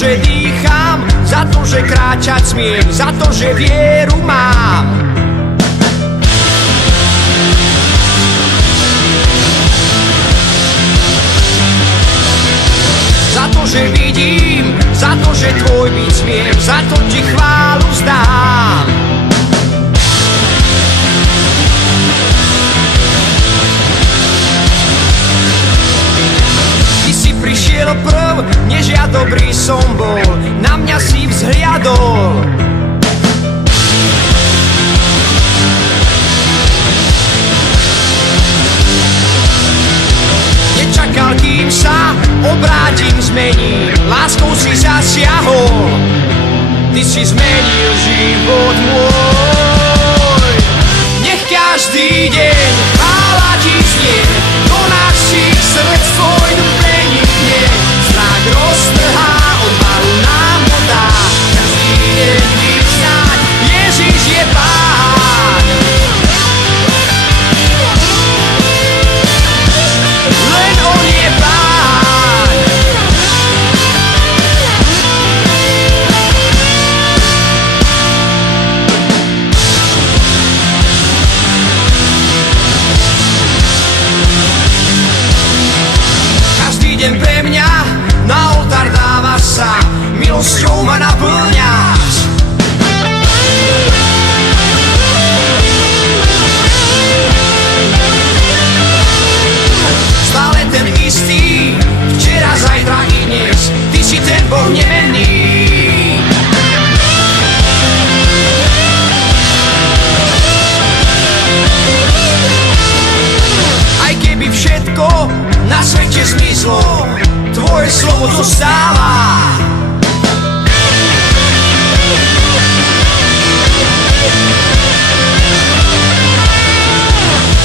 že dýcham, za to, že kráčať smiem, za to, že vieru mám. Za to, že vidím, za to, že tvoj byť smiem, za to ti chválu vzdám. Ty si prišiel prv, než ja dobrý som bol, na mňa si vzhliadol. Nečakal, kým sa obrátim, zmením, láskou si zasiahol. Ty si zmenil život môj. Nech každý deň chvála ti znie, do našich srdc tvoj duch prenikne. Strach roztrhá, odvahu nám podá, každý deň vyznať, Ježiš je Pán. Len on je Pán. Každý deň pre mňa na oltár dávaš sa, milosťou ma naplňaš. Stále ten istý, včera, zajtra i dnes, ty si ten Boh nemenný. Aj keby všetko na svete zmizlo, tvoje slovo zostáva.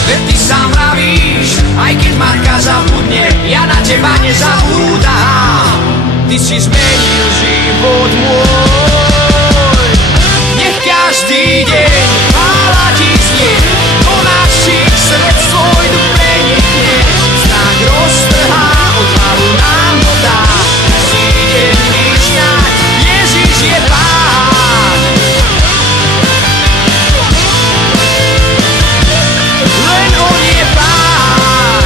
Veď ty sám vravíš, aj keď Marka zabudne, ja na teba nezabúdam. Ty si zmenil život môj. Nech každý deň chvála ti znie, do našich srdc tvoj duch prenikne. Strach roztrhá, odvahu nám dodá, každý deň vyznať, Ježiš je Pán. Len on je Pán.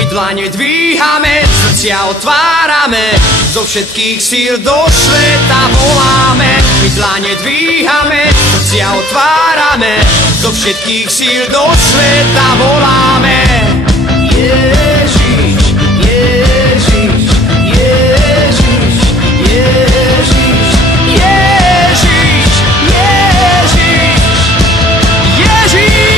My dlane dvíhame, srdcia otvárame, zo všetkých síl do sveta voláme. My dlane dvíhame, srdcia otvárame, zo všetkých síl do sveta voláme. Ježiš, Ježiš, Ježiš, Ježiš, Ježiš, Ježiš, Ježiš.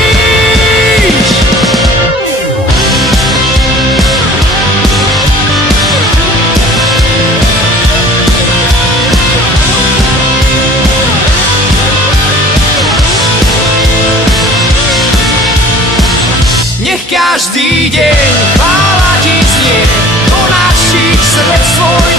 Nech každý deň chvála ti znie, do našich srdc svoj